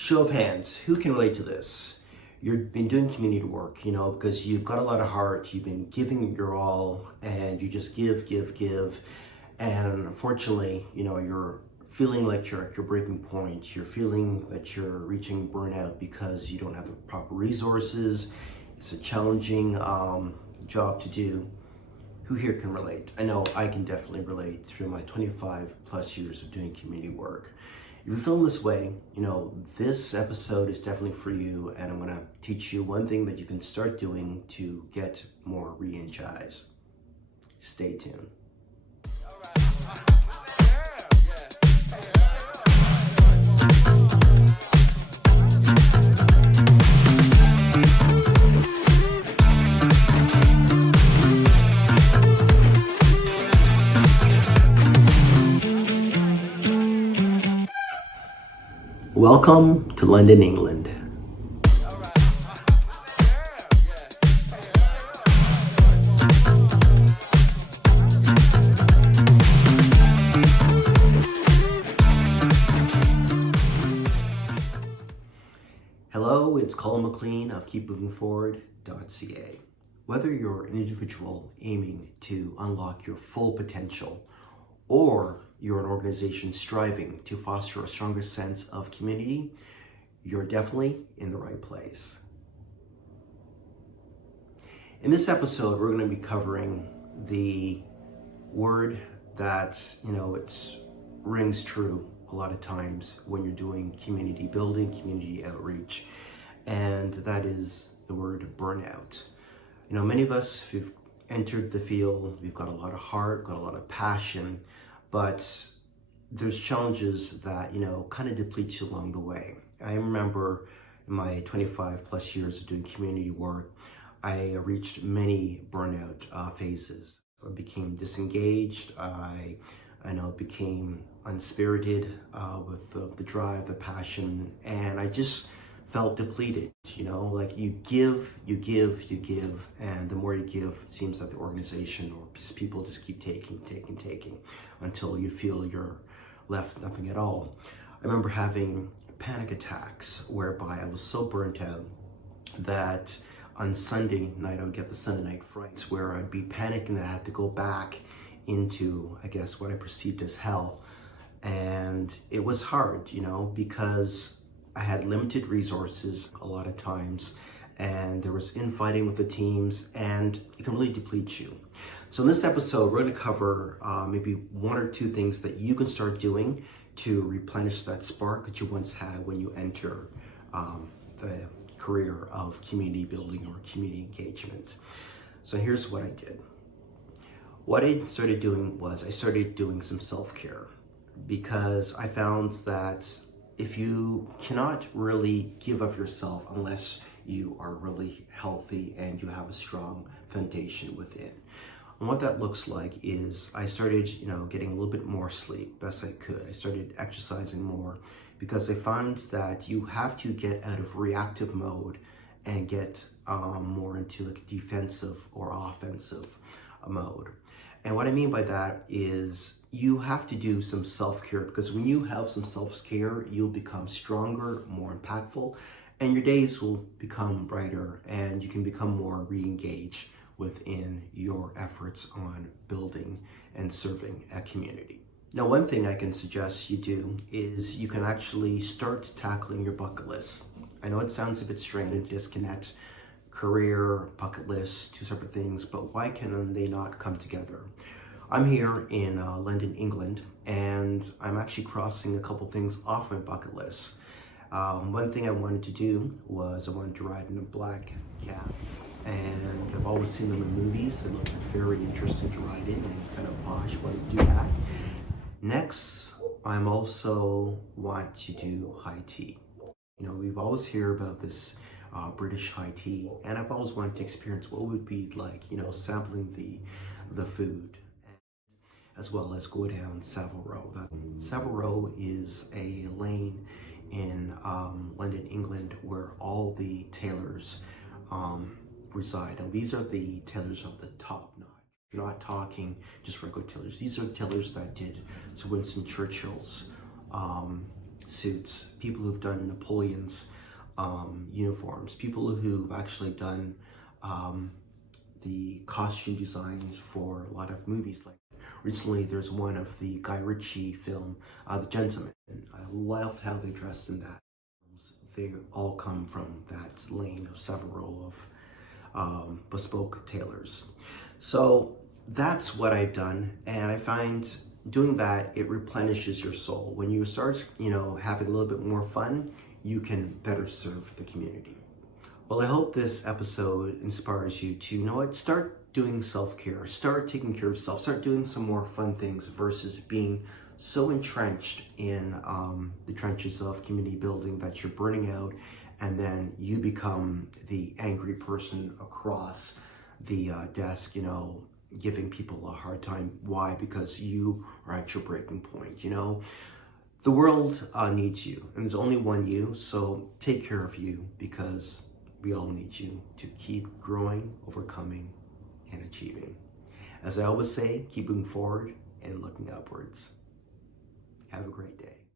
Show of hands, who can relate to this? You've been doing community work, because you've got a lot of heart, you've been giving your all, and you just give. And unfortunately, you're feeling like you're at your breaking point. You're feeling that you're reaching burnout because you don't have the proper resources. It's a challenging job to do. Who here can relate? I know I can definitely relate through my 25 plus years of doing community work. If you're feeling this way, this episode is definitely for you, and I'm gonna teach you one thing that you can start doing to get more re-energized. Stay tuned. Welcome to London, England. Hello, it's Colin McClean of keepmovingforward.ca. Whether you're an individual aiming to unlock your full potential, or you're an organization striving to foster a stronger sense of community, you're definitely in the right place. In this episode, we're going to be covering the word that, it rings true a lot of times when you're doing community building, community outreach, and that is the word burnout. Many of us who've entered the field, we've got a lot of heart, got a lot of passion, but there's challenges that, kind of deplete you along the way. I remember in my 25 plus years of doing community work, I reached many burnout phases. I became disengaged. I became unspirited with the drive, the passion, and I just felt depleted. Like you give, and the more you give, it seems like the organization or people just keep taking until you feel you're left nothing at all. I remember having panic attacks whereby I was so burnt out that on Sunday night I would get the Sunday night frights where I'd be panicking that I had to go back into, I guess, what I perceived as hell. And it was hard, because I had limited resources a lot of times, and there was infighting with the teams, and it can really deplete you. So in this episode, we're going to cover maybe one or two things that you can start doing to replenish that spark that you once had when you enter the career of community building or community engagement. So here's what I did. What I started doing was I started doing some self-care, because I found that if you cannot really give of yourself unless you are really healthy and you have a strong foundation within. And what that looks like is I started, getting a little bit more sleep, best I could. I started exercising more because I found that you have to get out of reactive mode and get more into like defensive or offensive mode. And what I mean by that is you have to do some self-care, because when you have some self-care, you'll become stronger, more impactful, and your days will become brighter, and you can become more re-engaged within your efforts on building and serving a community. Now, one thing I can suggest you do is you can actually start tackling your bucket list. I know it sounds a bit strange, disconnect career, bucket list, two separate things, but why can they not come together? I'm here in London, England, and I'm actually crossing a couple things off my bucket list. One thing I wanted to do was I wanted to ride in a black cab, and I've always seen them in movies. They look very interesting to ride in and kind of posh. Want to do that. Next, I'm also want to do high tea. We've always hear about this British high tea, and I've always wanted to experience what it would be like, sampling the food, as well as go down Savile Row. Savile Row is a lane in London, England, where all the tailors reside. And these are the tailors of the top notch. You're not talking just regular tailors. These are the tailors that did Sir Winston Churchill's suits, people who've done Napoleon's uniforms, people who've actually done the costume designs for a lot of movies. Like recently, there's one of the Guy Ritchie film, The Gentleman. I loved how they dressed in that. They all come from that lane of Savile Row of bespoke tailors. So that's what I've done, and I find doing that, it replenishes your soul. When you start, having a little bit more fun, you can better serve the community. Well, I hope this episode inspires you to, start doing self-care, start taking care of yourself, start doing some more fun things versus being so entrenched in the trenches of community building that you're burning out, and then you become the angry person across the desk, giving people a hard time. Why? Because you are at your breaking point. The world needs you, and there's only one you, so take care of you, because we all need you to keep growing, overcoming, and achieving. As I always say, keep moving forward and looking upwards. Have a great day.